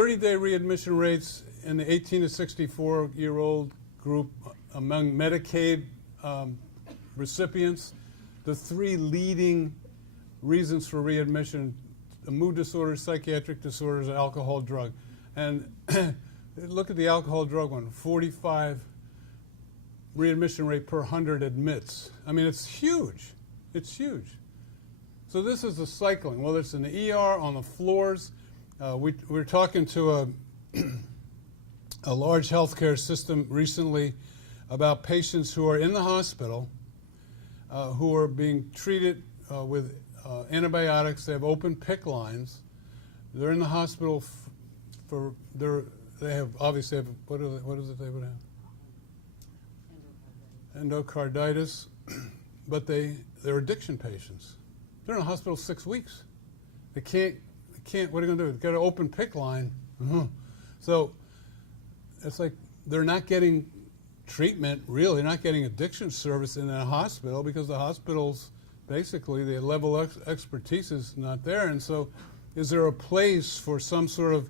30-day readmission rates in the 18 to 64-year-old group among Medicaid recipients, the three leading reasons for readmission: mood disorders, psychiatric disorders, and alcohol, drug. And look at the alcohol drug one, 45 readmission rate per 100 admits. I mean, it's huge. It's huge. So this is the cycling, whether it's in the ER, on the floors. We were talking to a large healthcare system recently about patients who are in the hospital, who are being treated with antibiotics. They have open PICC lines. They're in the hospital they have obviously have, what is it they would have? Endocarditis, but they're addiction patients. They're in the hospital 6 weeks. They can't, what are they going to do? They've got an open PICC line. So it's like they're not getting treatment, really. They're not getting addiction service in a hospital because the hospitals, basically, the level of expertise is not there. And so is there a place for some sort of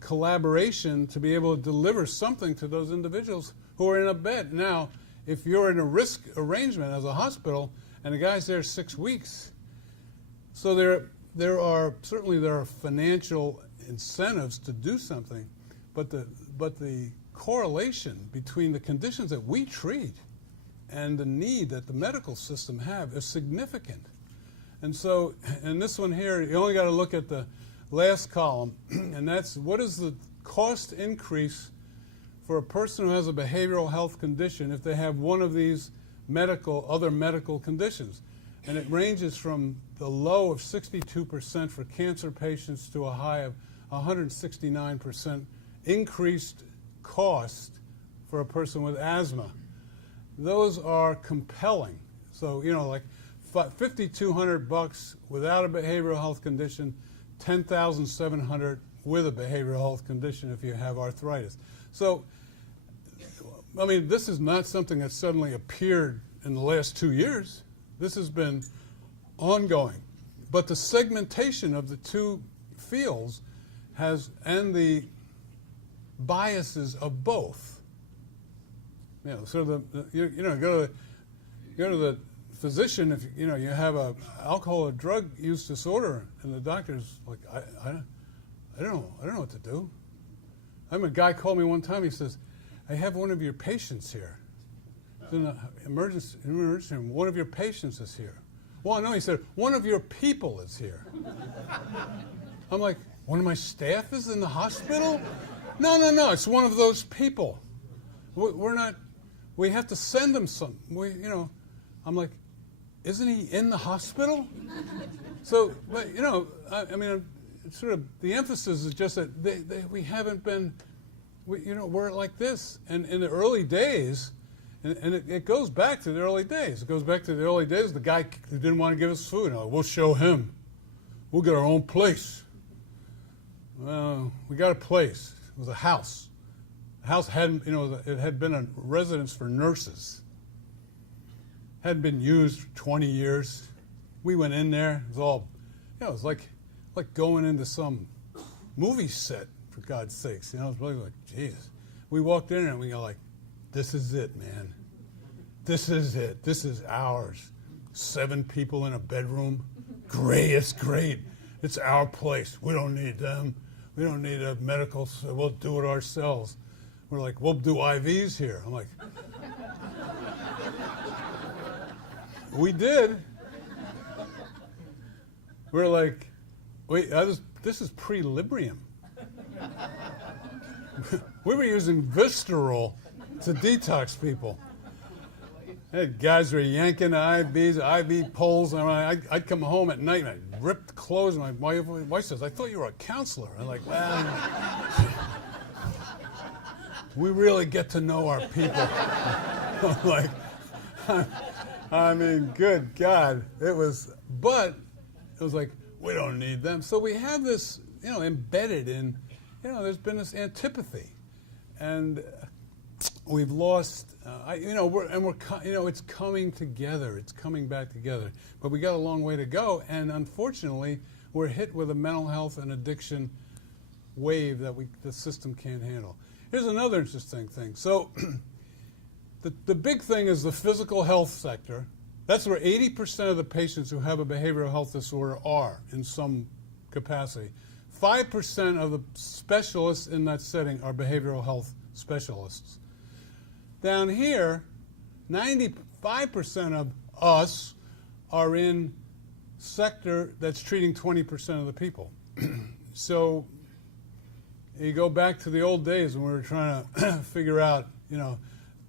collaboration to be able to deliver something to those individuals who are in a bed? Now, if you're in a risk arrangement as a hospital and the guy's there 6 weeks, so there are financial incentives to do something, but the correlation between the conditions that we treat and the need that the medical system have is significant. And so, in this one here, you only got to look at the last column, and that's what is the cost increase for a person who has a behavioral health condition if they have one of these other medical conditions. And it ranges from the low of 62% for cancer patients to a high of 169% increased cost for a person with asthma. Those are compelling. So, like $5,200 without a behavioral health condition, $10,700 with a behavioral health condition if you have arthritis. So, I mean, this is not something that suddenly appeared in the last 2 years. This has been ongoing. But the segmentation of the two fields and the biases of both. So go to the physician if you have a alcohol or drug use disorder, and the doctor's like, I don't know what to do. I mean, a guy called me one time. He says, I have one of your patients here. It's in the emergency room. One of your patients is here. Well, no, he said, one of your people is here. I'm like, one of my staff is in the hospital? No, it's one of those people. We have to send him some. I'm like, isn't he in the hospital? So, but, I mean, it's sort of, the emphasis is just that we haven't been, we're like this. And in the early days, and it goes back to the early days. It goes back to the early days, the guy who didn't want to give us food. We'll show him. We'll get our own place. Well, we got a place. It was a house. The house hadn't, it had been a residence for nurses. Hadn't been used for 20 years. We went in there. It was all, it was like going into some movie set, for God's sakes. It was really like, Jesus. We walked in and we go like, this is it, man. This is it. This is ours. 7 people in a bedroom. Great, it's great. It's our place. We don't need them. We don't need a medical, so we'll do it ourselves. We're like, we'll do IVs here. I'm like, we did. We're like, wait, this is pre-Librium. We were using Visceral to detox people. Guys were yanking the IVs, IV poles. And I'd come home at night and I'd rip the clothes. And my wife says, I thought you were a counselor. I'm like, well, we really get to know our people. I'm like, I mean, good God. It was like, we don't need them. So we have this, embedded in, there's been this antipathy. And we've lost, it's coming together. It's coming back together. But we got a long way to go. And unfortunately, we're hit with a mental health and addiction wave that the system can't handle. Here's another interesting thing. So the big thing is the physical health sector. That's where 80% of the patients who have a behavioral health disorder are in some capacity. 5% of the specialists in that setting are behavioral health specialists. Down here, 95% of us are in sector that's treating 20% of the people. So you go back to the old days when we were trying to figure out,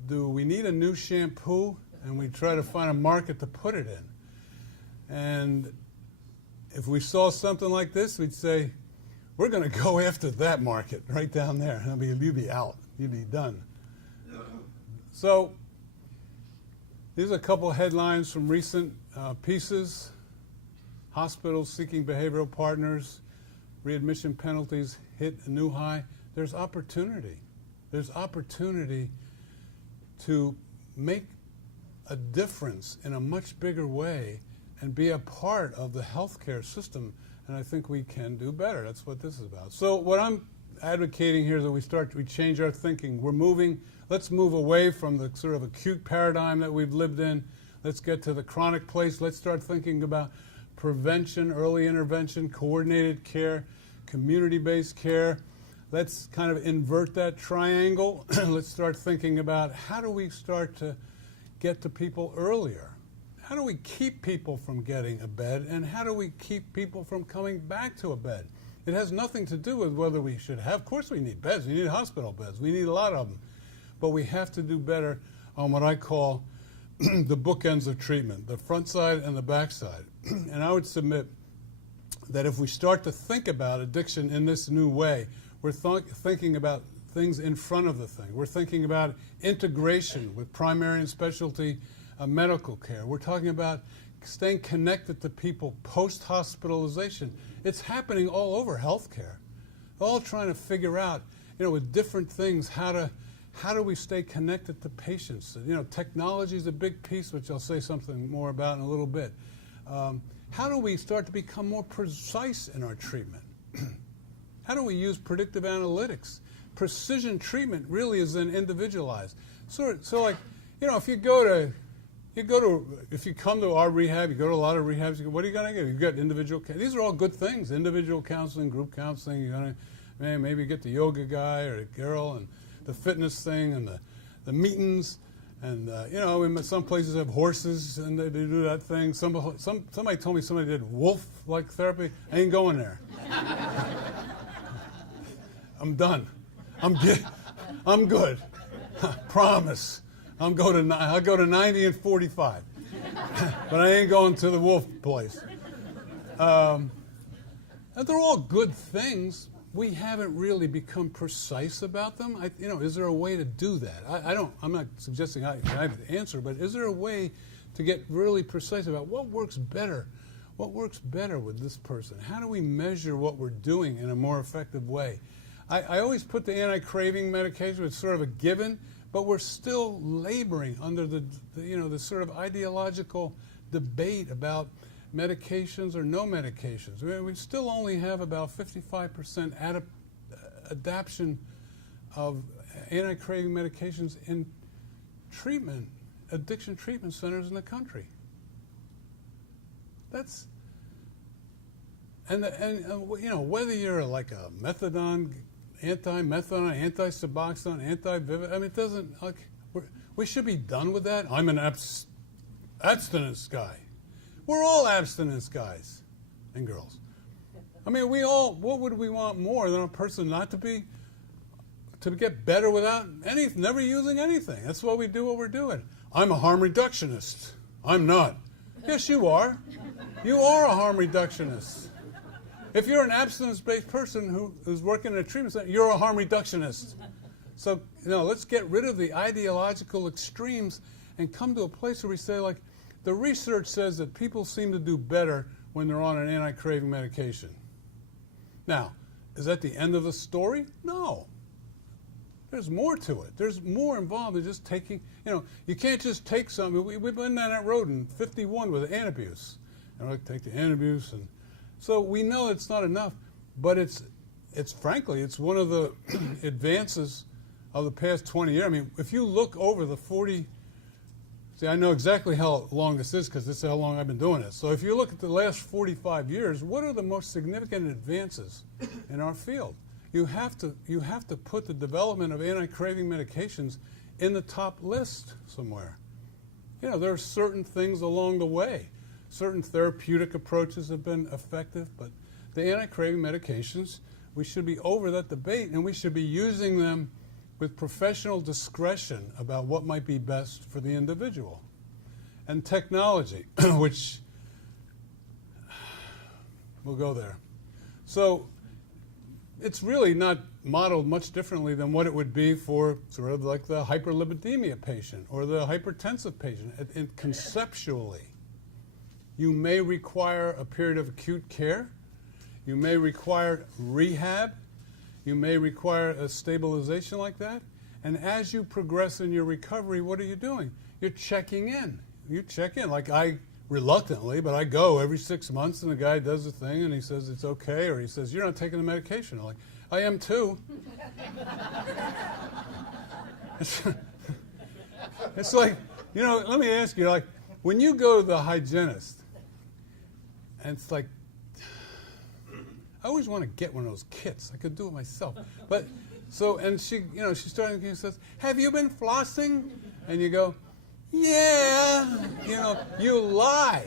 do we need a new shampoo? And we try to find a market to put it in. And if we saw something like this, we'd say, we're going to go after that market right down there. You'd be out. You'd be done. So these are a couple of headlines from recent pieces. Hospitals seeking behavioral partners. Readmission penalties hit a new high. There's opportunity. There's opportunity to make a difference in a much bigger way and be a part of the healthcare system. And I think we can do better. That's what this is about. So what I'm advocating here is that we change our thinking. Let's move away from the sort of acute paradigm that we've lived in. Let's get to the chronic place. Let's start thinking about prevention, early intervention, coordinated care, community-based care. Let's kind of invert that triangle. Let's start thinking about how do we start to get to people earlier? How do we keep people from getting a bed, and how do we keep people from coming back to a bed? It has nothing to do with whether we should have. Of course we need beds. We need hospital beds. We need a lot of them. But we have to do better on what I call the bookends of treatment, the front side and the back side. And I would submit that if we start to think about addiction in this new way, we're thinking about things in front of the thing. We're thinking about integration with primary and specialty medical care. We're talking about staying connected to people post-hospitalization. It's happening all over healthcare. We're all trying to figure out, with different things, how do we stay connected to patients? Technology is a big piece, which I'll say something more about in a little bit. How do we start to become more precise in our treatment? How do we use predictive analytics? Precision treatment really is then individualized. So like, if you come to our rehab, you go to a lot of rehabs, what are you going to get? You get individual, these are all good things, individual counseling, group counseling, you're going to, maybe get the yoga guy or the girl, and the fitness thing, and the meetings, and, in some places have horses, and they do that thing. Somebody told me somebody did wolf-like therapy. I ain't going there. I'm done. I'm good. Promise. I'll go to 90 and 45. But I ain't going to the wolf place. And they're all good things. We haven't really become precise about them. Is there a way to do that? I'm not suggesting I have the answer, but is there a way to get really precise about what works better? What works better with this person? How do we measure what we're doing in a more effective way? I always put the anti-craving medication, it's sort of a given, but we're still laboring under the sort of ideological debate about medications or no medications. We still only have about 55% adoption of anti-craving medications in addiction treatment centers in the country. Whether you're like a methadone, anti-methadone, anti-Suboxone, anti-Vivid, it doesn't, we should be done with that. I'm an abstinence guy. We're all abstinence guys and girls. What would we want more than a person not to get better without never using anything? That's why we do what we're doing. I'm a harm reductionist. I'm not. Yes, you are. You are a harm reductionist. If you're an abstinence-based person who's working in a treatment center, you're a harm reductionist. So, let's get rid of the ideological extremes and come to a place where we say, like, the research says that people seem to do better when they're on an anti-craving medication. Now, is that the end of the story? No. There's more to it. There's more involved than just taking, you can't just take something. We've been down that road in 51 with antabuse. Take the antabuse, and so we know it's not enough, but it's frankly, it's one of the advances of the past 20 years. I mean, if you look over the 40, see, I know exactly how long this is because this is how long I've been doing it. So if you look at the last 45 years, what are the most significant advances in our field? You have to put the development of anti-craving medications in the top list somewhere. You know, there are certain things along the way. Certain therapeutic approaches have been effective, but the anti-craving medications, we should be over that debate, and we should be using them with professional discretion about what might be best for the individual. And technology, which we'll go there. So it's really not modeled much differently than what it would be for sort of like the hyperlipidemia patient or the hypertensive patient. And conceptually, you may require a period of acute care. You may require rehab. You may require a stabilization like that. And as you progress in your recovery, what are you doing? You're checking in. You check in. Like I reluctantly, but I go every 6 months and the guy does the thing and he says it's okay, or he says, you're not taking the medication. I'm like, I am too. It's like, you know, let me ask you, like, when you go to the hygienist, and it's like, I always want to get one of those kits. I could do it myself. But so, and she, you know, she started and says, have you been flossing? And you go, yeah. You know, you lie.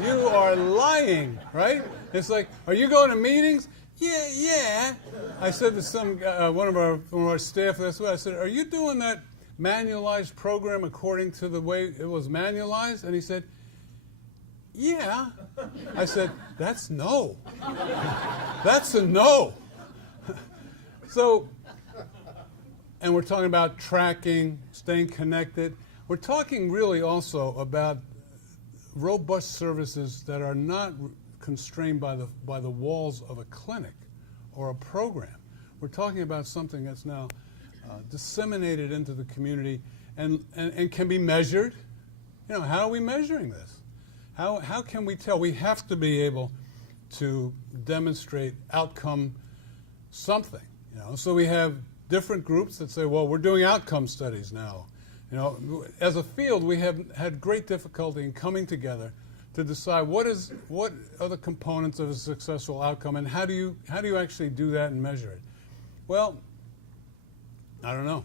You are lying, right? It's like, are you going to meetings? Yeah, yeah. I said to some one of our staff this way, I said, are you doing that manualized program according to the way it was manualized? And he said, yeah. I said, that's no. That's a no. So, and we're talking about tracking, staying connected. We're talking really also about robust services that are not constrained by the walls of a clinic or a program. We're talking about something that's now disseminated into the community and can be measured. You know, how are we measuring this? How can we tell? We have to be able to demonstrate outcome something. You know, so we have different groups that say, well, we're doing outcome studies now. You know, as a field, we have had great difficulty in coming together to decide what are the components of a successful outcome, and how do you actually do that and measure it? Well, I don't know.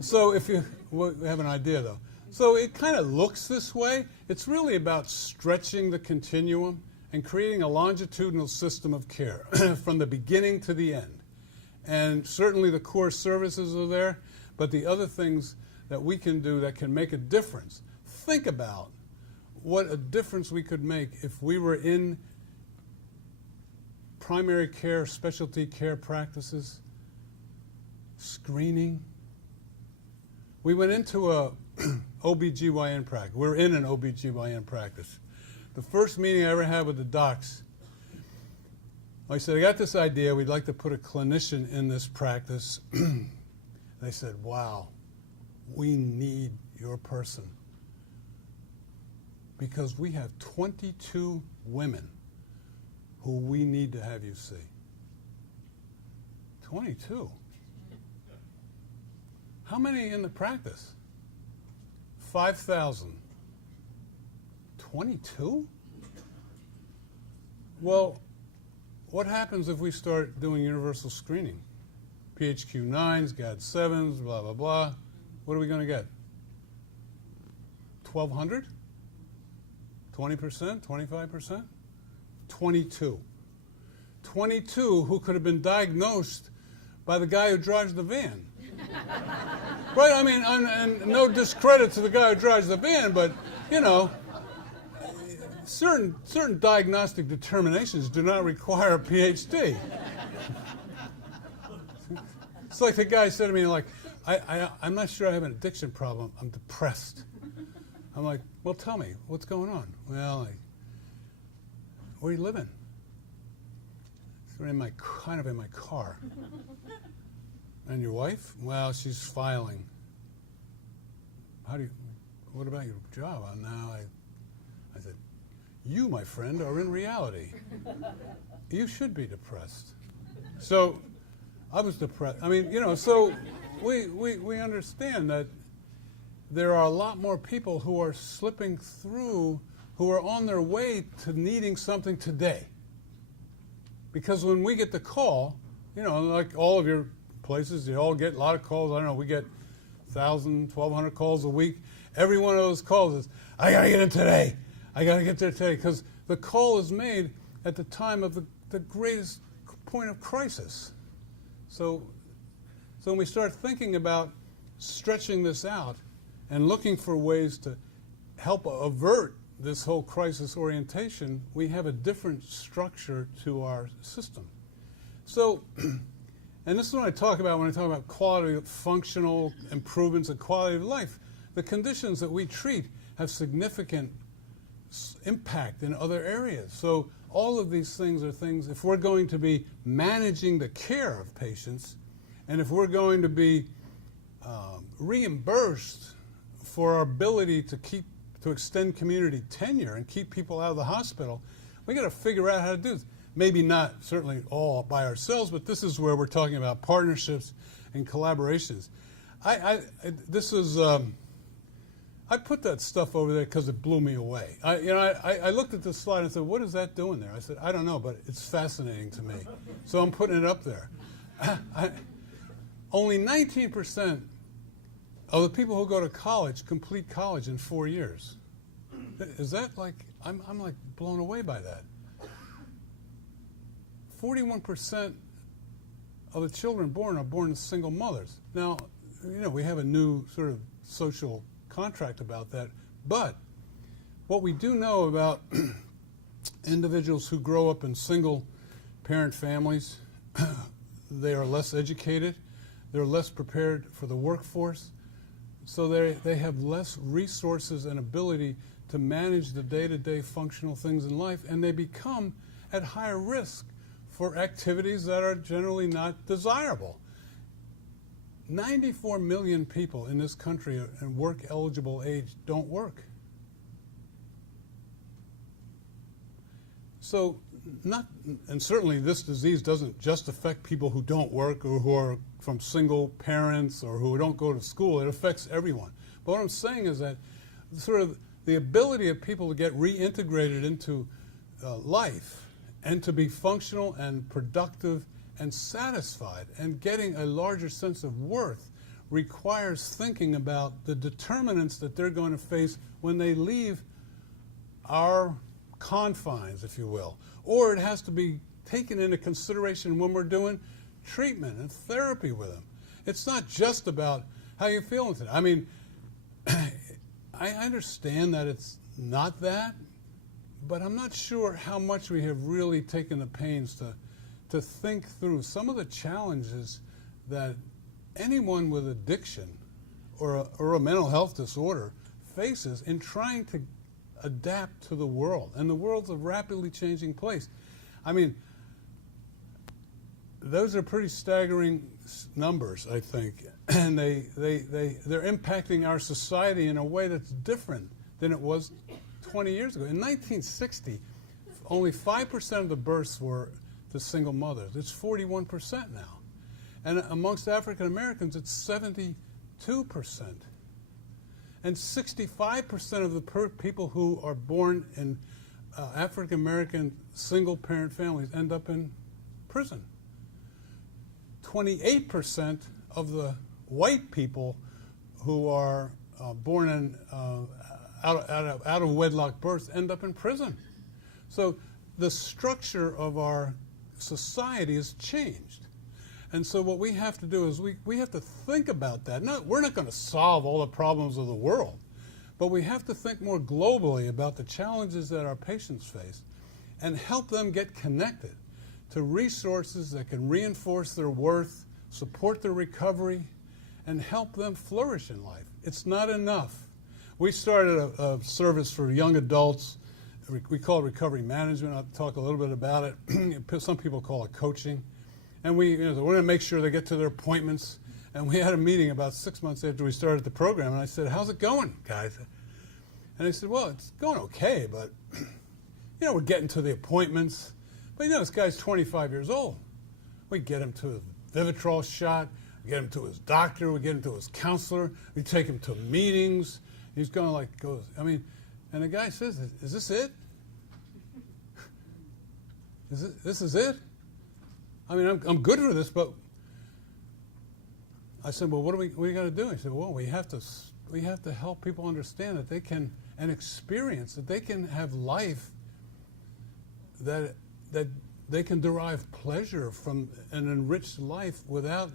So if we have an idea though. So it kind of looks this way. It's really about stretching the continuum and creating a longitudinal system of care from the beginning to the end. And certainly the core services are there, but the other things that we can do that can make a difference. Think about what a difference we could make if we were in primary care, specialty care practices, screening. We went into a OBGYN practice. We're in an OBGYN practice. The first meeting I ever had with the docs, I said, I got this idea. We'd like to put a clinician in this practice. They said, wow, we need your person. Because we have 22 women who we need to have you see. 22. How many in the practice? 5,000. 22? Well, what happens if we start doing universal screening? PHQ-9s, GAD-7s, blah, blah, blah. What are we going to get? 1,200? 20%? 25%? 22. 22 who could have been diagnosed by the guy who drives the van. Right? I mean, and no discredit to the guy who drives the van, but, you know, certain diagnostic determinations do not require a PhD. It's like the guy said to me, like, I'm not sure I have an addiction problem. I'm depressed. I'm like, well, tell me, what's going on? Well, where are you living? Kind of in my car. And your wife? Well, she's filing. What about your job? I said, you, my friend, are in reality. you should be depressed. So I was depressed. I mean, so we understand that there are a lot more people who are slipping through, who are on their way to needing something today. Because when we get the call, like all of your places, you all get a lot of calls. I don't know, we get 1,000, 1,200 calls a week. Every one of those calls is, I got to get in today. I got to get there today. Because the call is made at the time of the greatest point of crisis. So when we start thinking about stretching this out and looking for ways to help avert this whole crisis orientation, we have a different structure to our system. So, and this is what I talk about when I talk about quality, functional improvements in quality of life. The conditions that we treat have significant impact in other areas. So all of these things are things, if we're going to be managing the care of patients, and if we're going to be reimbursed for our ability to extend community tenure and keep people out of the hospital, we got to figure out how to do this. Maybe not certainly all by ourselves, but this is where we're talking about partnerships and collaborations. I put that stuff over there because it blew me away. I looked at this slide and said, what is that doing there? I said, I don't know, but it's fascinating to me. So I'm putting it up there. Only 19% of the people who go to college complete college in 4 years. Is that like, I'm like blown away by that. 41% of the children born are born to single mothers. Now, we have a new sort of social contract about that, but what we do know about individuals who grow up in single parent families, they are less educated, they're less prepared for the workforce, so they have less resources and ability to manage the day-to-day functional things in life, and they become at higher risk for activities that are generally not desirable. 94 million people in this country in work-eligible age don't work. So, and certainly this disease doesn't just affect people who don't work or who are from single parents or who don't go to school. It affects everyone. But what I'm saying is that sort of the ability of people to get reintegrated into life and to be functional and productive and satisfied and getting a larger sense of worth requires thinking about the determinants that they're going to face when they leave our confines, if you will. Or it has to be taken into consideration when we're doing treatment and therapy with them. It's not just about how you're feeling today. I mean, I understand that it's not that, but I'm not sure how much we have really taken the pains to think through some of the challenges that anyone with addiction or a mental health disorder faces in trying to adapt to the world. And the world's a rapidly changing place. I mean, those are pretty staggering numbers, I think, and they're impacting our society in a way that's different than it was 20 years ago. In 1960, only 5% of the births were to single mothers. It's 41% now. And amongst African Americans, it's 72%. And 65% of the people who are born in African American single parent families end up in prison. 28% of the white people who are born in out of wedlock births end up in prison. So the structure of our society has changed. And so what we have to do is we have to think about that. We're not going to solve all the problems of the world, but we have to think more globally about the challenges that our patients face and help them get connected to resources that can reinforce their worth, support their recovery, and help them flourish in life. It's not enough. We started a service for young adults. We call it recovery management. I'll talk a little bit about it. Some people call it coaching. And we're going to make sure they get to their appointments. And we had a meeting about 6 months after we started the program. And I said, how's it going, guys? And they said, well, it's going okay, but, we're getting to the appointments. But you know, this guy's 25 years old. We get him to a Vivitrol shot, we get him to his doctor, we get him to his counselor, we take him to meetings. He's going like, and the guy says, is this it? This is it? I mean, I'm good for this, but I said, well, what do we got to do? He said, well, we have to help people understand that they can, and experience that they can have life that they can derive pleasure from an enriched life without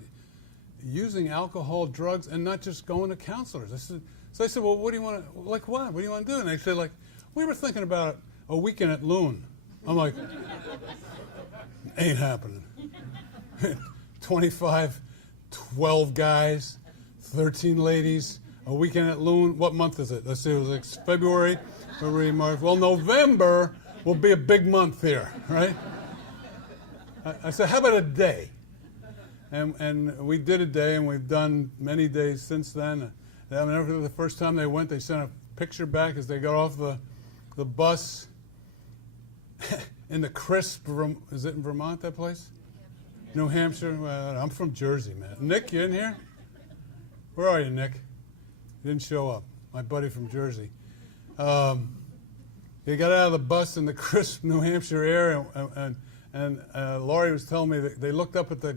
using alcohol, drugs, and not just going to counselors. So I said, well, what do you want to, like what? What do you want to do? And they said, like, we were thinking about a weekend at Loon. I'm like, ain't happening. 25, 12 guys, 13 ladies, a weekend at Loon. What month is it? Let's see, it was like February, March. Well, November will be a big month here, right? I said, how about a day? And we did a day, and we've done many days since then. I remember the first time they went, they sent a picture back as they got off the bus in the crisp, is it in Vermont, that place? New Hampshire? Well, I'm from Jersey, man. Nick, you in here? Where are you, Nick? You didn't show up. My buddy from Jersey. They got out of the bus in the crisp New Hampshire air, and Laurie was telling me that they looked up at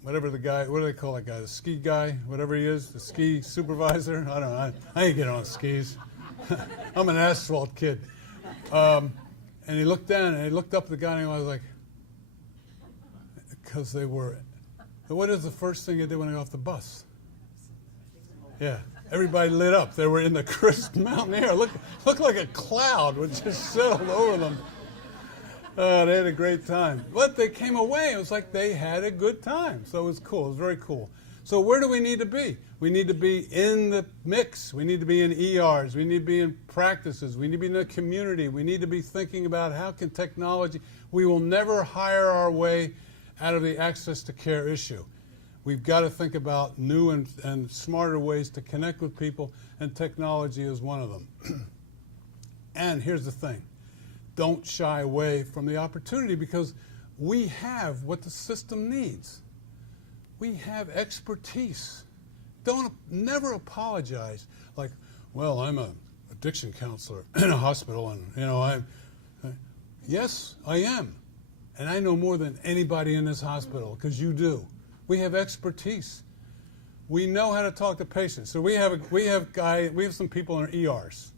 whatever the guy, what do they call that guy? The ski guy, whatever he is, the ski supervisor? I don't know. I ain't getting on skis. I'm an asphalt kid. And he looked down, and he looked up at the guy, and I was like, because they were, what is the first thing they did when they got off the bus? Yeah, everybody lit up. They were in the crisp mountain air. Looked like a cloud would just settled over them. They had a great time. But they came away. It was like they had a good time. So it was cool. It was very cool. So where do we need to be? We need to be in the mix. We need to be in ERs. We need to be in practices. We need to be in the community. We need to be thinking about how can technology. We will never hire our way out of the access to care issue. We've got to think about new and smarter ways to connect with people, and technology is one of them. And here's the thing. Don't shy away from the opportunity, because we have what the system needs. We have expertise. Never apologize like, well, I'm an addiction counselor in a hospital, and yes, I am. And I know more than anybody in this hospital, because you do. We have expertise. We know how to talk to patients. So we have some people in our ERs.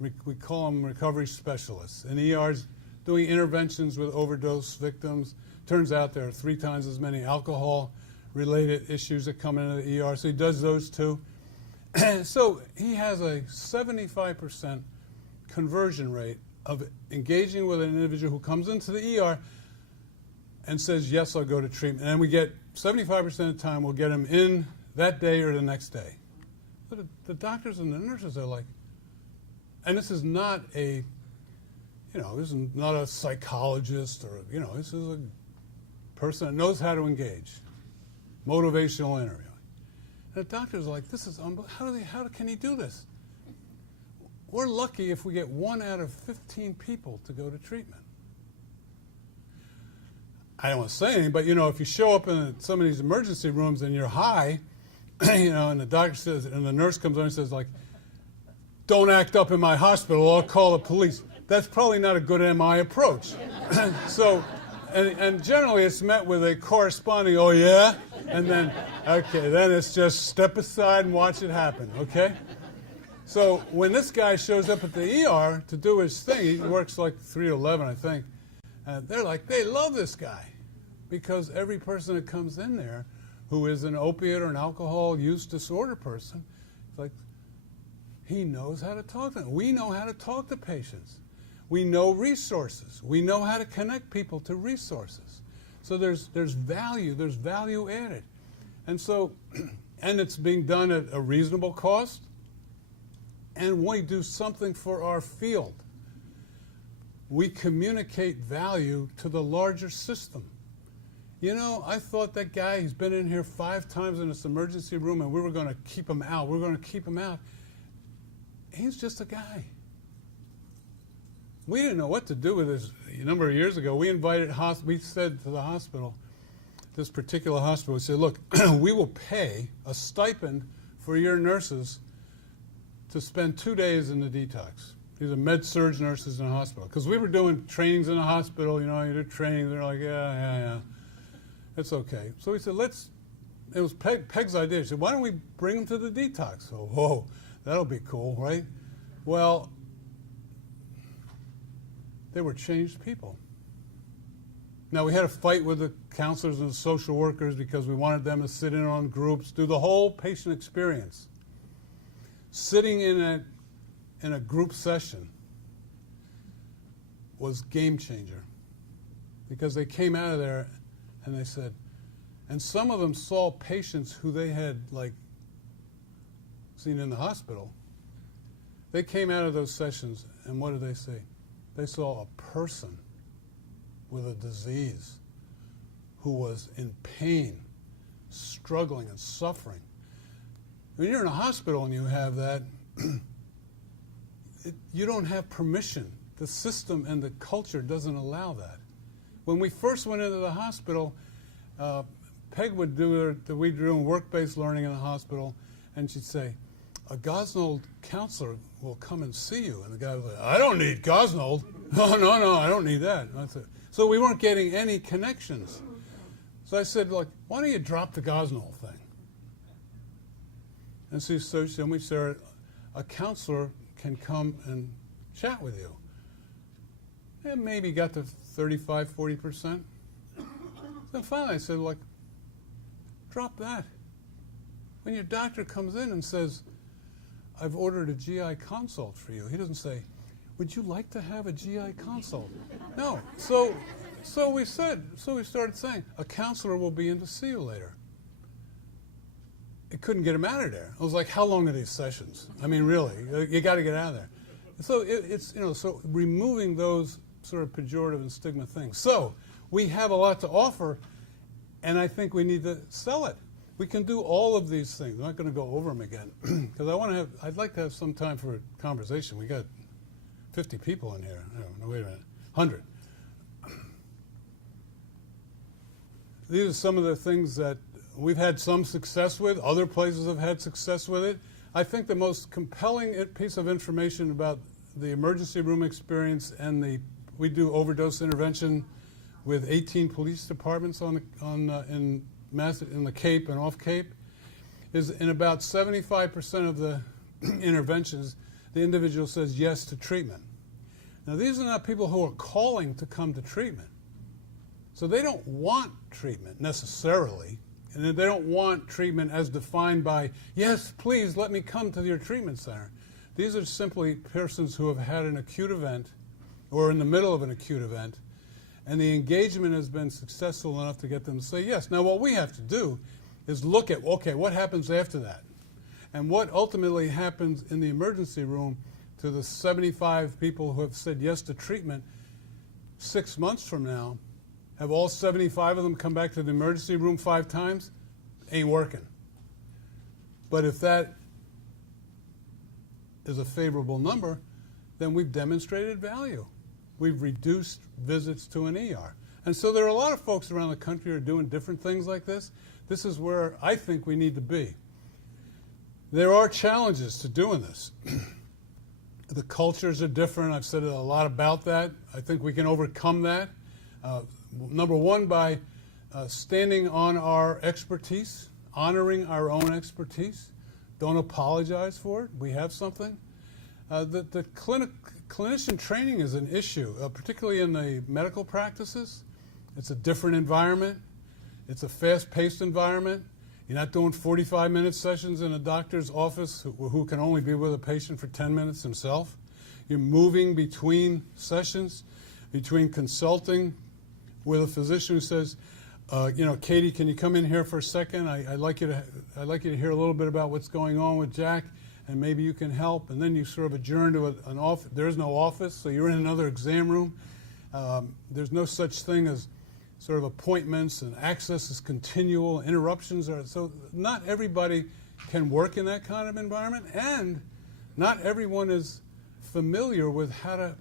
We call them recovery specialists. And ERs doing interventions with overdose victims. Turns out there are 3 times as many alcohol-related issues that come into the ER. So he does those too. So he has a 75% conversion rate of engaging with an individual who comes into the ER and says, yes, I'll go to treatment. And we get 75% of the time, we'll get him in that day or the next day. But the doctors and the nurses are like, and this is not a, this is not a psychologist or, this is a person that knows how to engage. Motivational interviewing. And the doctor's like, this is unbelievable. How can he do this? We're lucky if we get 1 out of 15 people to go to treatment. I don't want to say anything, but if you show up in some of these emergency rooms and you're high, and the doctor says, and the nurse comes on and says, like, don't act up in my hospital, I'll call the police. That's probably not a good MI approach. So, and generally it's met with a corresponding, oh yeah? And then, okay, then it's just step aside and watch it happen, okay? So when this guy shows up at the ER to do his thing, he works like 3 to 11, I think, and they're like, they love this guy, because every person that comes in there who is an opiate or an alcohol use disorder person, it's like, he knows how to talk to them. We know how to talk to patients. We know resources. We know how to connect people to resources. So there's value added. And so, and it's being done at a reasonable cost, and we do something for our field. We communicate value to the larger system. I thought that guy, he's been in here 5 times in this emergency room, and we were going to keep him out. We're going to keep him out. He's just a guy. we didn't know what to do with this. A number of years ago, we said to the hospital, this particular hospital, we said, look, we will pay a stipend for your nurses to spend 2 days in the detox. These are med-surg nurses in the hospital. Because we were doing trainings in the hospital, you do training, they're like, yeah, it's okay. So we said, it was Peg's idea. She said, why don't we bring them to the detox? Oh, whoa, that'll be cool, right? Well, they were changed people. Now, we had a fight with the counselors and the social workers because we wanted them to sit in on groups, do the whole patient experience. Sitting in a group session was game changer because they came out of there and they said, and some of them saw patients who they had seen in the hospital. They came out of those sessions and what did they see? They saw a person with a disease who was in pain, struggling and suffering. When you're in a hospital and you have that, you don't have permission. The system and the culture doesn't allow that. When we first went into the hospital, Peg would we'd do work-based learning in the hospital, and she'd say, a Gosnold counselor will come and see you. And the guy was like, I don't need Gosnold. No, I don't need that. So we weren't getting any connections. So I said, look, why don't you drop the Gosnold thing? And so we said, a counselor can come and chat with you. And maybe got to 35, 40%. Then finally I said, look, drop that. When your doctor comes in and says, I've ordered a GI consult for you, he doesn't say, would you like to have a GI consult? No. So we started saying, a counselor will be in to see you later. It couldn't get him out of there. I was like, how long are these sessions? I mean, really, you got to get out of there. So it's so removing those sort of pejorative and stigma things. So we have a lot to offer, and I think we need to sell it. We can do all of these things. I'm not going to go over them again because I'd like to have some time for a conversation. We got 50 people in here. No, wait a minute, 100. These are some of the things that we've had some success with. Other places have had success with it. I think the most compelling piece of information about the emergency room experience and we do overdose intervention with 18 police departments in the Cape and off Cape, is in about 75% of the interventions, the individual says yes to treatment. Now, these are not people who are calling to come to treatment. So they don't want treatment necessarily. And they don't want treatment as defined by, yes, please let me come to your treatment center. These are simply persons who have had an acute event or in the middle of an acute event, and the engagement has been successful enough to get them to say yes. Now, what we have to do is look at, okay, what happens after that? And what ultimately happens in the emergency room to the 75 people who have said yes to treatment 6 months from now? Have all 75 of them come back to the emergency room 5 times? Ain't working. But if that is a favorable number, then we've demonstrated value. We've reduced visits to an ER. And so there are a lot of folks around the country who are doing different things like this. This is where I think we need to be. There are challenges to doing this. The cultures are different. I've said a lot about that. I think we can overcome that. Number one, by standing on our expertise, honoring our own expertise. Don't apologize for it. We have something. The clinician training is an issue, particularly in the medical practices. It's a different environment. It's a fast-paced environment. You're not doing 45-minute sessions in a doctor's office who can only be with a patient for 10 minutes himself. You're moving between sessions, between consulting with a physician who says, Katie, can you come in here for a second? I'd like you to hear a little bit about what's going on with Jack, and maybe you can help. And then you sort of adjourn to an office. There's no office, so you're in another exam room. There's no such thing as sort of appointments, and access is continual. Interruptions are so. Not everybody can work in that kind of environment, and not everyone is familiar with how to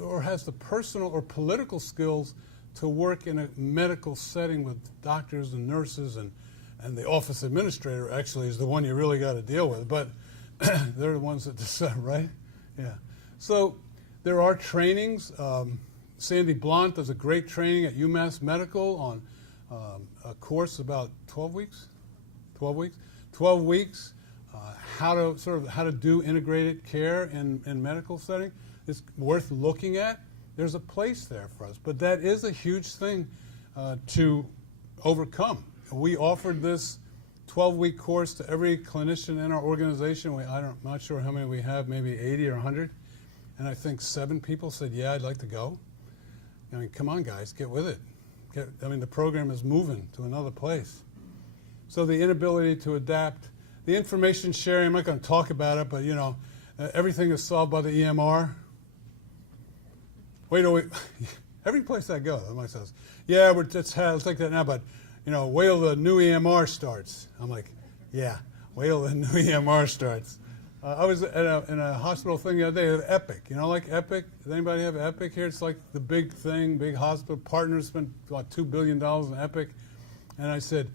or has the personal or political skills to work in a medical setting with doctors and nurses, and the office administrator actually is the one you really got to deal with, but they're the ones that decide, right? Yeah. So there are trainings. Sandy Blunt does a great training at UMass Medical on a course about 12 weeks. 12 weeks. How to do integrated care in medical setting. It's worth looking at. There's a place there for us, but that is a huge thing to overcome. We offered this 12-week course to every clinician in our organization. I'm not sure how many we have, maybe 80 or 100, and I think 7 people said, yeah, I'd like to go. I mean, come on, guys, get with it. The program is moving to another place. So the inability to adapt, the information sharing, I'm not going to talk about it, but everything is solved by the EMR. Wait, every place I go, somebody says, yeah, let's take that now, but wait till the new EMR starts. I'm like, yeah, wait till the new EMR starts. I was in a hospital thing the other day, Epic. Like Epic? Does anybody have Epic here? It's like the big thing, big hospital. Partners spent about $2 billion in Epic. And I said,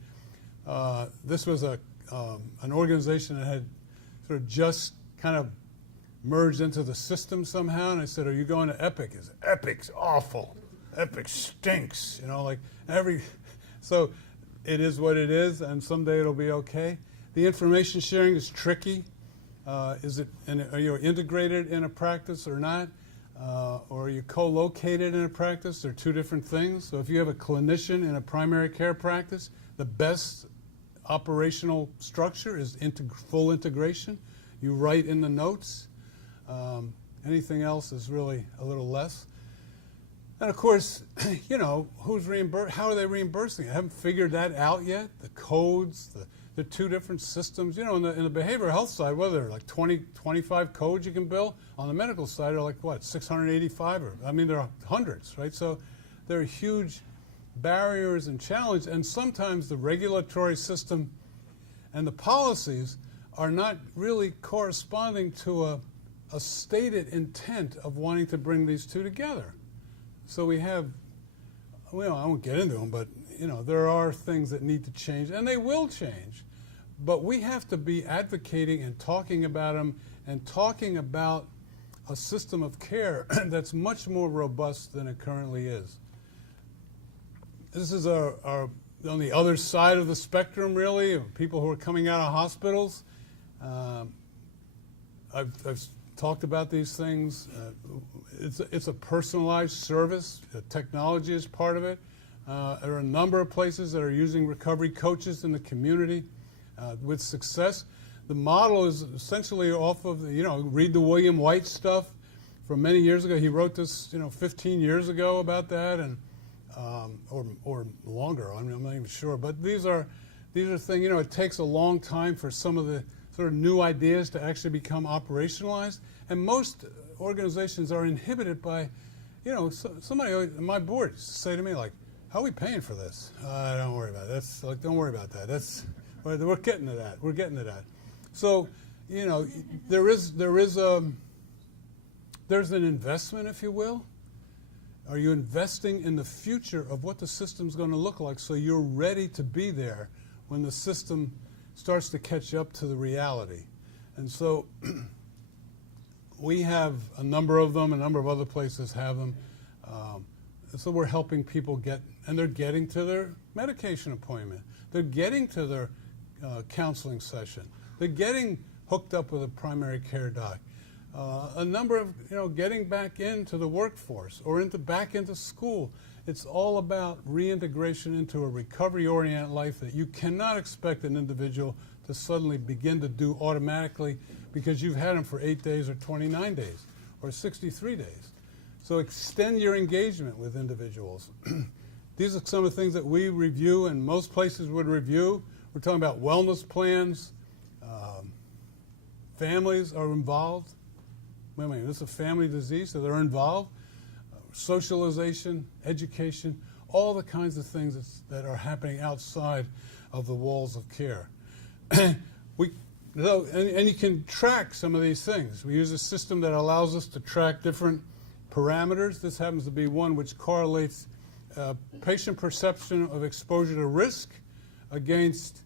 this was an organization that had sort of just kind of merged into the system somehow. And I said, are you going to Epic? He said, Epic's awful. Epic stinks. So it is what it is, and someday it'll be okay. The information sharing is tricky. Are you integrated in a practice or not? Or are you co-located in a practice? They're two different things. So if you have a clinician in a primary care practice, the best operational structure is full integration. You write in the notes. Anything else is really a little less. And of course, who's how are they reimbursing? I haven't figured that out yet. The codes, the two different systems. In the behavioral health side, whether they're like 20, 25 codes you can bill. On the medical side, they're like, what, 685? There are hundreds, right? So there are huge barriers and challenges, and sometimes the regulatory system and the policies are not really corresponding to a stated intent of wanting to bring these two together. So we have, I won't get into them, but there are things that need to change, and they will change. But we have to be advocating and talking about them and talking about a system of care that's much more robust than it currently is. This is our on the other side of the spectrum, really, of people who are coming out of hospitals. I've talked about these things. It's a personalized service. Technology is part of it. There are a number of places that are using recovery coaches in the community with success. The model is essentially off of, read the William White stuff from many years ago. He wrote this, 15 years ago about that, and or longer. I'm not even sure. But these are things. It takes a long time for some of the sort of new ideas to actually become operationalized, and most organizations are inhibited by, somebody on my board used to say to me, like, how are we paying for this? Don't worry about it. Don't worry about that. We're getting to that. We're getting to that. So, there's an investment, if you will. Are you investing in the future of what the system's going to look like so you're ready to be there when the system starts to catch up to the reality? And so we have a number of them, a number of other places have them. So we're helping people and they're getting to their medication appointment. They're getting to their counseling session. They're getting hooked up with a primary care doc. A number of, getting back into the workforce or back into school. It's all about reintegration into a recovery-oriented life that you cannot expect an individual to suddenly begin to do automatically because you've had them for 8 days or 29 days or 63 days. So extend your engagement with individuals. These are some of the things that we review and most places would review. We're talking about wellness plans. Families are involved. This is a family disease, so they're involved. Socialization, education, all the kinds of things that are happening outside of the walls of care. And you can track some of these things. We use a system that allows us to track different parameters. This happens to be one which correlates patient perception of exposure to risk against,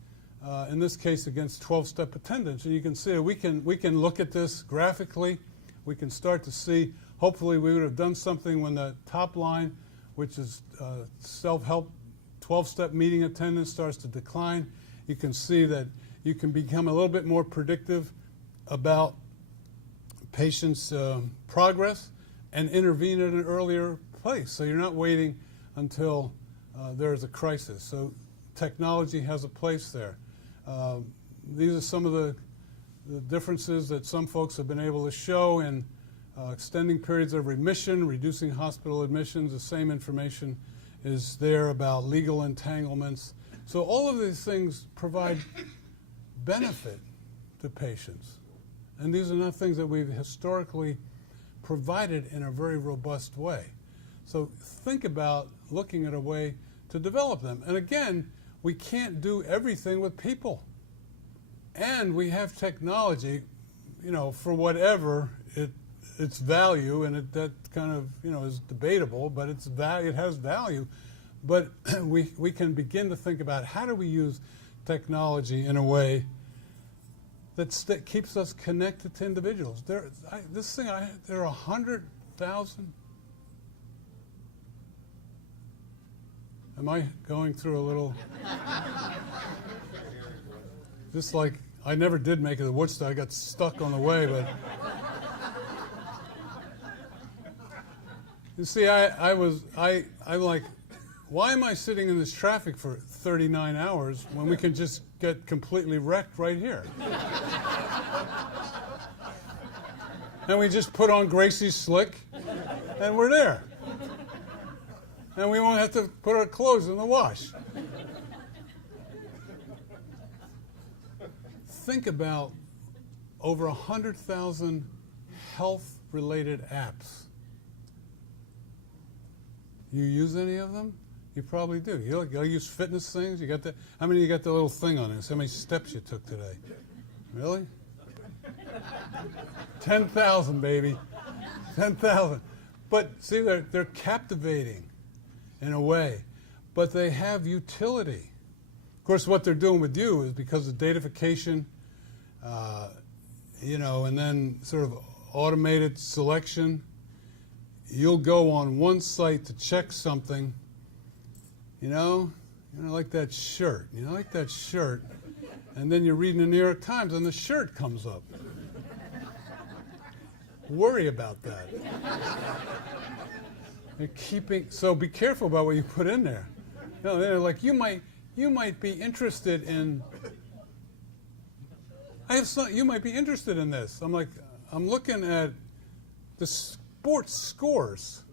in this case, against 12-step attendance. And you can see we can look at this graphically. We can start to see, hopefully we would have done something when the top line, which is self-help, 12-step meeting attendance starts to decline. You can see that you can become a little bit more predictive about patients' progress and intervene at an earlier place. So you're not waiting until there's a crisis. So technology has a place there. These are some of the differences that some folks have been able to show in extending periods of remission, reducing hospital admissions. The same information is there about legal entanglements. So all of these things provide benefit to patients. And these are not things that we've historically provided in a very robust way. So think about looking at a way to develop them. And again, we can't do everything with people. And we have technology, for whatever its value, and that kind of, is debatable, but it has value. But we can begin to think about how do we use technology in a way that keeps us connected to individuals. There are 100,000. Am I going through a little? Just like I never did make it to Woodstock. I got stuck on the way, but you see, I'm like, why am I sitting in this traffic for 39 hours when we can just get completely wrecked right here? And we just put on Gracie's Slick, and we're there. And we won't have to put our clothes in the wash. Think about over 100,000 health-related apps. You use any of them? You probably do. You use fitness things? You got the, how many you got the little thing on this? How many steps you took today? Really? 10,000, baby. 10,000. But see, they're captivating in a way, but they have utility. Of course, what they're doing with you is because of datafication, and then sort of automated selection. You'll go on one site to check something, like that shirt. You like that shirt, and then you're reading the New York Times, and the shirt comes up. Worry about that. So be careful about what you put in there. They're like, you might be interested in. You might be interested in this. I'm like, I'm looking at the sports scores,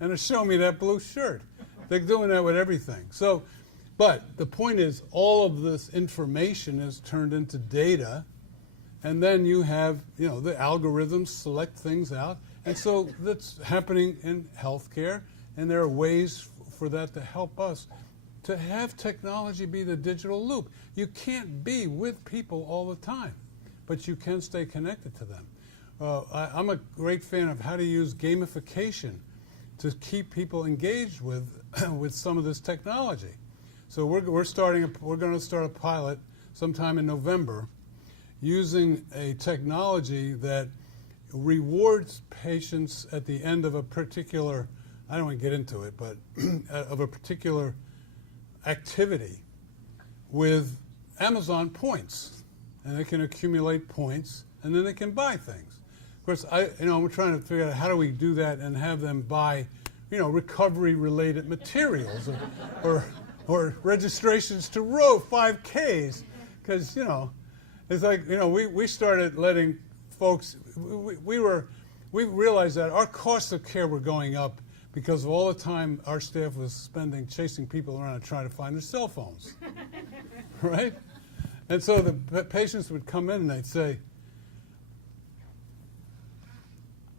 and it's showing me that blue shirt. They're doing that with everything. So, but the point is, all of this information is turned into data, and then you have, the algorithms select things out. And so that's happening in healthcare, and there are ways for that to help us to have technology be the digital loop. You can't be with people all the time, but you can stay connected to them. I'm a great fan of how to use gamification to keep people engaged with some of this technology. So we're going to start a pilot sometime in November using a technology that rewards patients at the end of a particular, I don't want to get into it, but of a particular activity with Amazon points. And they can accumulate points, and then they can buy things. Of course, I'm trying to figure out how do we do that and have them buy, recovery-related materials or registrations to row 5Ks, because, it's like, we started letting folks, we realized that our costs of care were going up because of all the time our staff was spending chasing people around and trying to find their cell phones, right? And so the patients would come in and they'd say,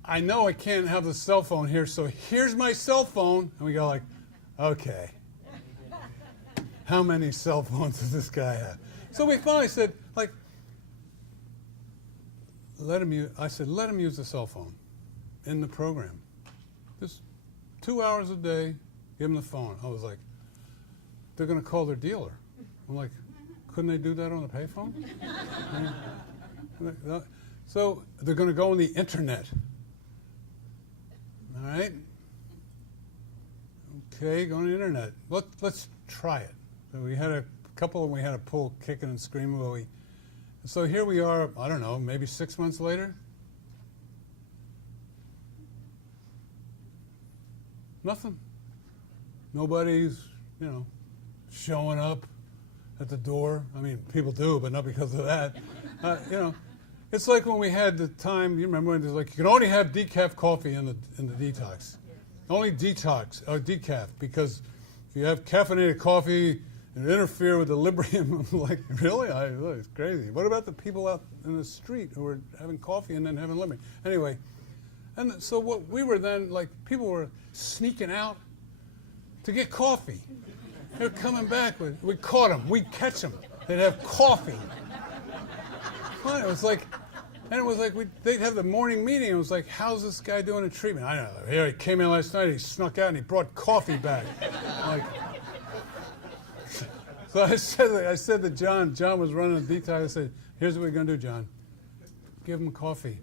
I know I can't have the cell phone here, so here's my cell phone. And we go like, okay, how many cell phones does this guy have? So we finally said, let him use the cell phone in the program. Just 2 hours a day, give them the phone. I was like, they're going to call their dealer. I'm like, couldn't they do that on the payphone? So they're going to go on the internet. All right? Okay, go on the internet. Let's try it. So we had a couple of them we had to pull kicking and screaming. So here we are, I don't know, maybe 6 months later. Nothing. Nobody's, showing up at the door. I mean, people do, but not because of that. It's like when we had the time. You remember when it was like you could only have decaf coffee in the detox, only decaf, because if you have caffeinated coffee, it interfere with the Librium. I'm like, really? It's crazy. What about the people out in the street who were having coffee and then having Librium? Anyway, and so what we were then, like, people were sneaking out to get coffee. They were coming back. We caught them. We'd catch them. They'd have coffee. It was like, they'd have the morning meeting. It was like, how's this guy doing a treatment? I don't know. Here, he came in last night. He snuck out and he brought coffee back. So I said to John was running a detox. I said, here's what we're going to do, John. Give him coffee.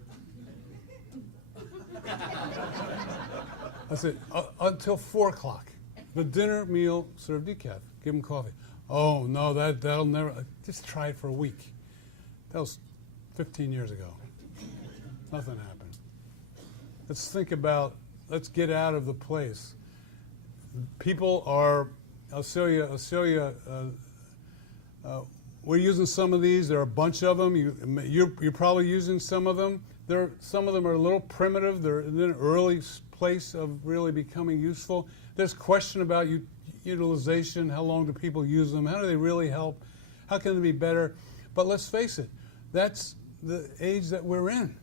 I said, until 4 o'clock. The dinner meal, serve decaf. Give him coffee. Oh, no, that'll never. Just try it for a week. That was 15 years ago. Nothing happened. Let's get out of the place. People are, I'll show you, we're using some of these. There are a bunch of them. You're probably using some of them. Some of them are a little primitive. They're in an early place of really becoming useful. There's question about utilization. How long do people use them? How do they really help? How can they be better? But let's face it, that's the age that we're in.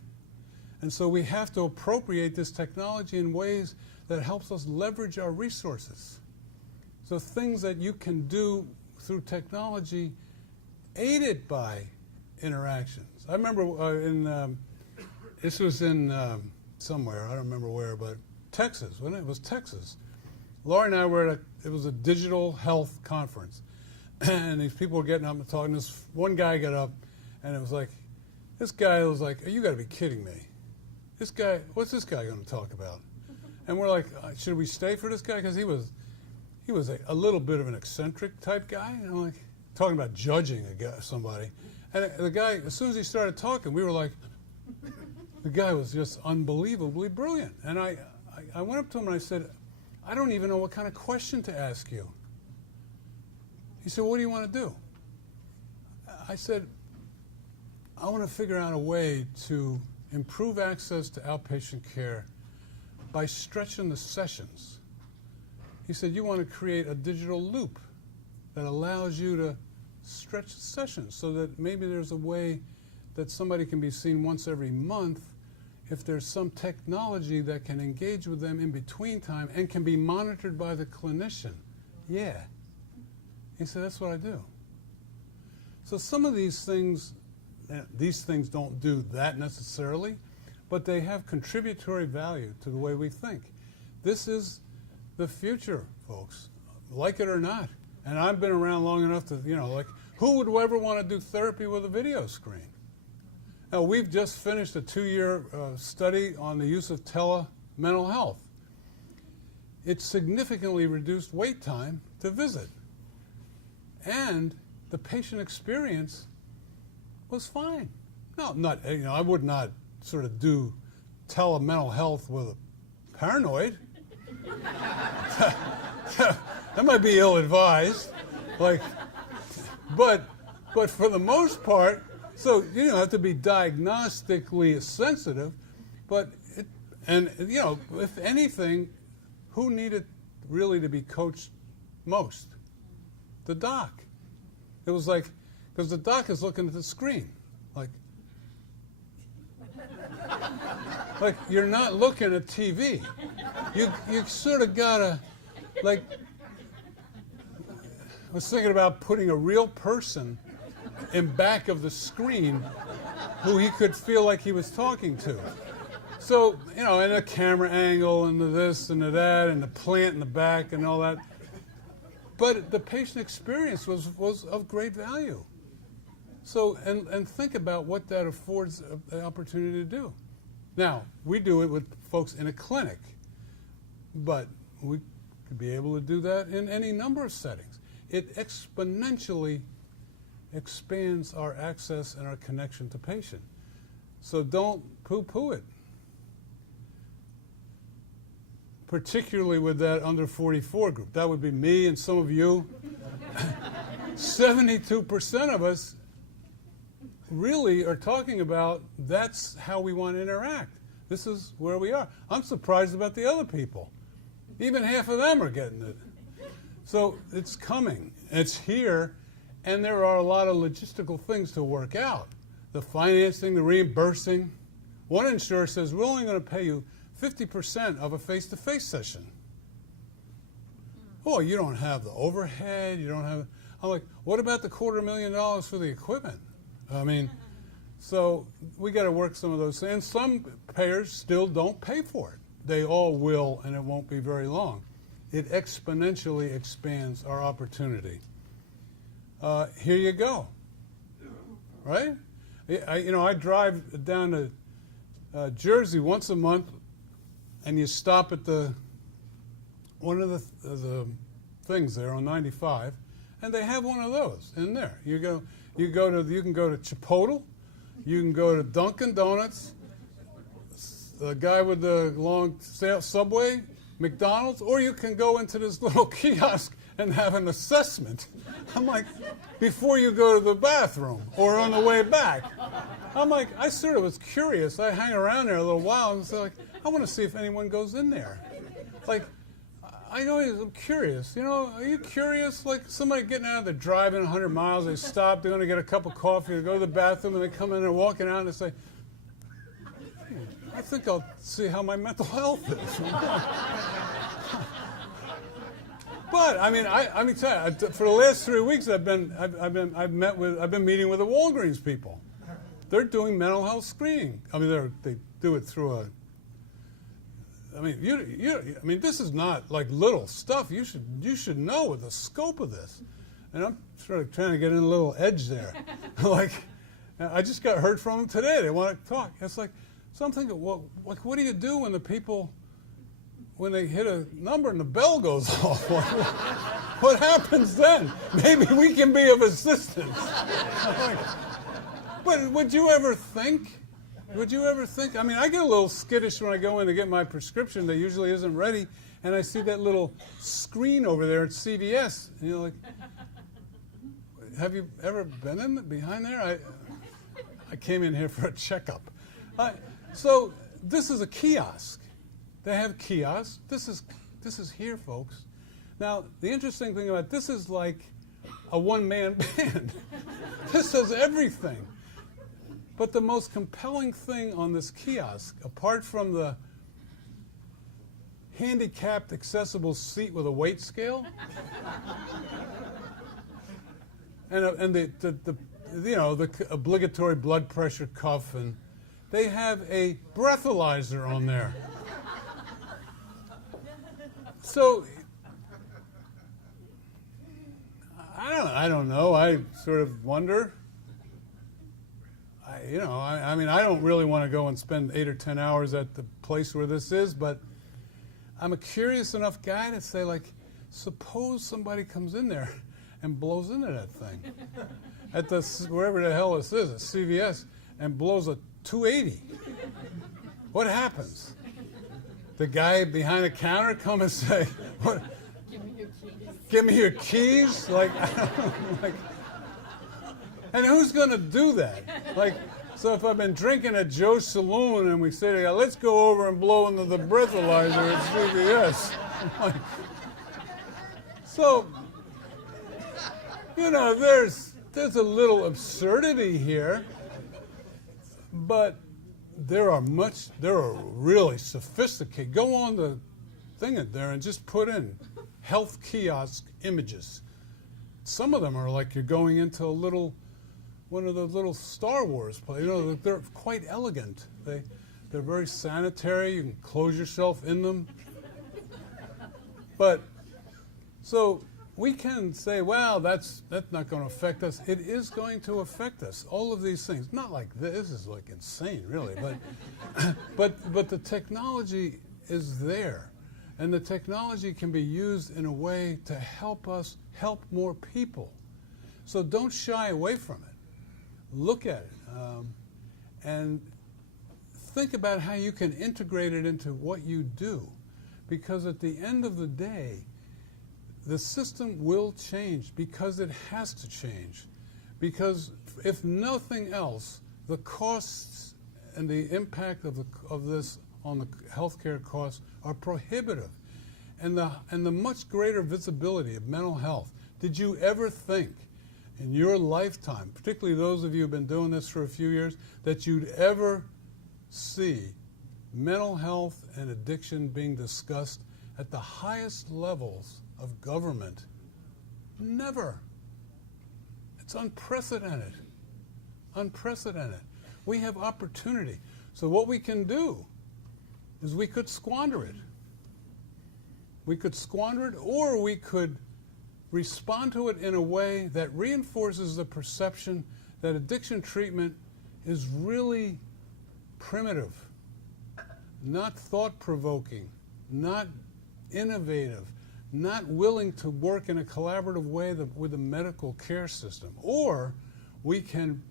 And so we have to appropriate this technology in ways that helps us leverage our resources. So things that you can do through technology aided by interactions. I remember this was in somewhere, I don't remember where, but Texas, wasn't it? It was Texas. Laura and I were it was a digital health conference. And these people were getting up and talking. This one guy got up, and it was like, this guy was like, you got to be kidding me. This guy, what's this guy going to talk about? And we're like, should we stay for this guy? Because he was a little bit of an eccentric type guy. And I'm like, talking about judging somebody. And the guy, as soon as he started talking, we were like, the guy was just unbelievably brilliant. And I went up to him and I said, I don't even know what kind of question to ask you. He said, what do you want to do? I said, I want to figure out a way to improve access to outpatient care by stretching the sessions. He said, you want to create a digital loop that allows you to stretch the sessions so that maybe there's a way that somebody can be seen once every month if there's some technology that can engage with them in between time and can be monitored by the clinician. Yeah. He said, that's what I do. So some of these things don't do that necessarily, but they have contributory value to the way we think. This is the future, folks, like it or not. And I've been around long enough to, who would ever want to do therapy with a video screen? Now, we've just finished a 2-year study on the use of mental health. It significantly reduced wait time to visit. And the patient experience was fine. No, I would not sort of do mental health with a paranoid. That might be ill-advised. But for the most part, so you don't have to be diagnostically sensitive, but if anything, who needed really to be coached most? The doc. It was like, because the doc is looking at the screen, like you're not looking at TV. You sort of gotta, I was thinking about putting a real person in back of the screen who he could feel like he was talking to. So, you know, and the camera angle and the this and the that and the plant in the back and all that. But the patient experience was of great value. So, and think about what that affords the opportunity to do. Now, we do it with folks in a clinic, but we could be able to do that in any number of settings. It exponentially expands our access and our connection to patient. So don't poo-poo it. Particularly with that under 44 group. That would be me and some of you. 72% of us really are talking about that's how we want to interact. This is where we are. I'm surprised about the other people. Even half of them are getting it. So it's coming. It's here. And there are a lot of logistical things to work out. The financing, the reimbursing. One insurer says, we're only going to pay you 50% of a face-to-face session. Oh, you don't have the overhead. You don't have. I'm like, what about the $250,000 for the equipment? I mean, so we got to work some of those things. And some payers still don't pay for it. They all will, and it won't be very long. It exponentially expands our opportunity. Here you go. Right? I drive down to Jersey once a month, and you stop at one of the things there on 95, and they have one of those in there. You can go to Chipotle, you can go to Dunkin' Donuts, the guy with the long Subway, McDonald's, or you can go into this little kiosk and have an assessment. I'm like, before you go to the bathroom or on the way back. I'm like, I sort of was curious. I hang around there a little while and say, like, I want to see if anyone goes in there. Like, I'm curious. You know, are you curious? Like somebody getting out, they're driving 100 miles, they stop, they're going to get a cup of coffee, they go to the bathroom, and they come in and walking out and they say, I think I'll see how my mental health is. But I mean, I mean, for the last 3 weeks, I've been meeting with the Walgreens people. They're doing mental health screening. I mean, they do it through a. I mean, this is not like little stuff. You should know the scope of this. And I'm sort of trying to get in a little edge there. Like, I just heard from them today. They want to talk. It's like, so I'm thinking, well, like, what do you do when the people, when they hit a number and the bell goes off? What happens then? Maybe we can be of assistance. Like, but would you ever think? I mean, I get a little skittish when I go in to get my prescription that usually isn't ready, and I see that little screen over there at CVS, and you're like, have you ever been behind there? I came in here for a checkup. So this is a kiosk. They have kiosks. This is here, folks. Now, the interesting thing about this is like a one-man band. This does everything. But the most compelling thing on this kiosk, apart from the handicapped accessible seat with a weight scale, and the obligatory blood pressure cuff, and they have a breathalyzer on there. So I don't know. I sort of wonder. I mean, I don't really want to go and spend 8 or 10 hours at the place where this is, but I'm a curious enough guy to say, like, suppose somebody comes in there and blows into that thing at wherever the hell this is, at CVS, and blows a 280. What happens? The guy behind the counter come and say, "What? Give me your keys." Like, and who's going to do that? Like, so if I've been drinking at Joe's Saloon and we say to the guy, let's go over and blow into the breathalyzer at CVS. Like, so, there's a little absurdity here, but there are really sophisticated. Go on the thing there and just put in health kiosk images. Some of them are like you're going into one of the little Star Wars places. They're quite elegant. They're very sanitary. You can close yourself in them. But, so we can say, well, that's not going to affect us. It is going to affect us. All of these things. Not like this is like insane, really. But the technology is there. And the technology can be used in a way to help us help more people. So don't shy away from it. Look at it. And think about how you can integrate it into what you do. Because at the end of the day, the system will change because it has to change. Because if nothing else, the costs and the impact of this on the healthcare costs are prohibitive. And the much greater visibility of mental health. Did you ever think in your lifetime, particularly those of you who've been doing this for a few years, that you'd ever see mental health and addiction being discussed at the highest levels of government? Never. It's unprecedented. Unprecedented. We have opportunity. So what we can do is we could squander it. We could squander it, or we could respond to it in a way that reinforces the perception that addiction treatment is really primitive, not thought-provoking, not innovative, not willing to work in a collaborative way with the medical care system. Or we can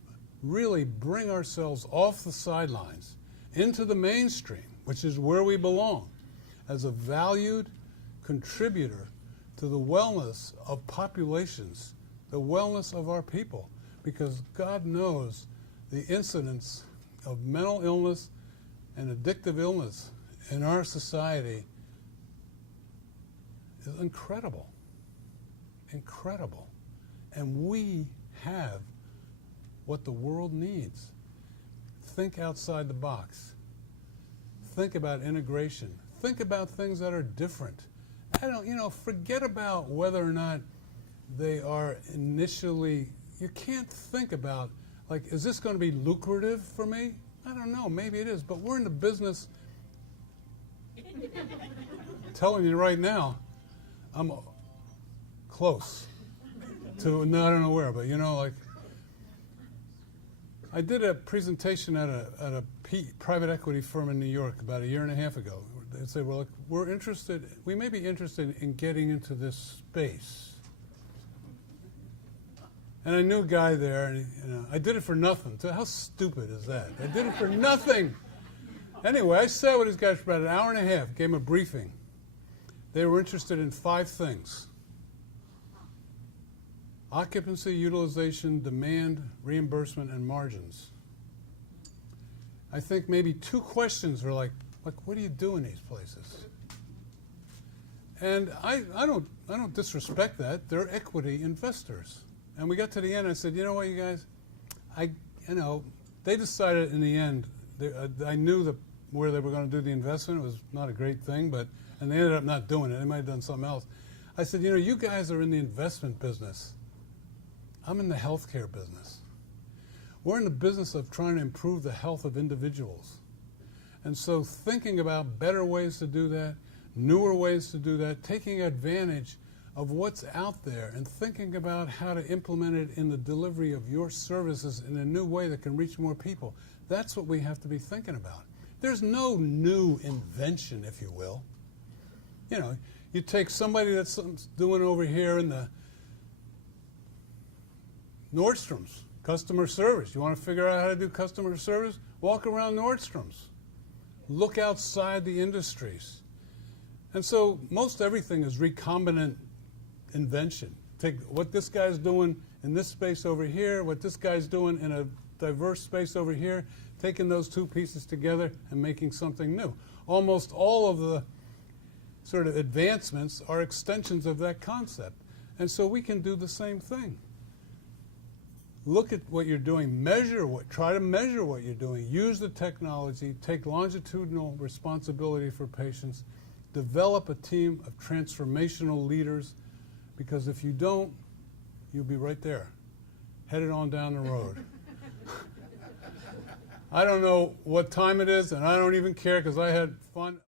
really bring ourselves off the sidelines into the mainstream, which is where we belong, as a valued contributor to the wellness of populations, the wellness of our people, because God knows the incidence of mental illness and addictive illness in our society is incredible, incredible. And we have what the world needs. Think outside the box. Think about integration. Think about things that are different. Forget about whether or not they are initially, you can't think about, like, is this going to be lucrative for me? I don't know, maybe it is, but we're in the business, I'm telling you right now, I'm close to, no, I don't know where, but I did a presentation at a private equity firm in New York about 1.5 years ago. They said, well, look, we may be interested in getting into this space. And I knew a guy there, and I did it for nothing. So how stupid is that? I did it for nothing. Anyway, I sat with these guys for about 1.5 hours, gave them a briefing. They were interested in 5 things: occupancy, utilization, demand, reimbursement, and margins. I think maybe 2 questions were like, what do you do in these places? And I don't disrespect that. They're equity investors. And we got to the end, I said, you know what, you guys, they decided in the end, I knew where they were going to do the investment. It was not a great thing, and they ended up not doing it. They might have done something else. I said, you guys are in the investment business. I'm in the healthcare business. We're in the business of trying to improve the health of individuals. And so thinking about better ways to do that, newer ways to do that, taking advantage of what's out there and thinking about how to implement it in the delivery of your services in a new way that can reach more people. That's what we have to be thinking about. There's no new invention, if you will. You take somebody that's doing over here in the Nordstrom's, customer service. You want to figure out how to do customer service? Walk around Nordstrom's. Look outside the industries. And so most everything is recombinant invention. Take what this guy's doing in this space over here, what this guy's doing in a diverse space over here, taking those 2 pieces together and making something new. Almost all of the sort of advancements are extensions of that concept. And so we can do the same thing. Look at what you're doing, try to measure what you're doing, use the technology, take longitudinal responsibility for patients, develop a team of transformational leaders, because if you don't, you'll be right there, headed on down the road. I don't know what time it is, and I don't even care because I had fun.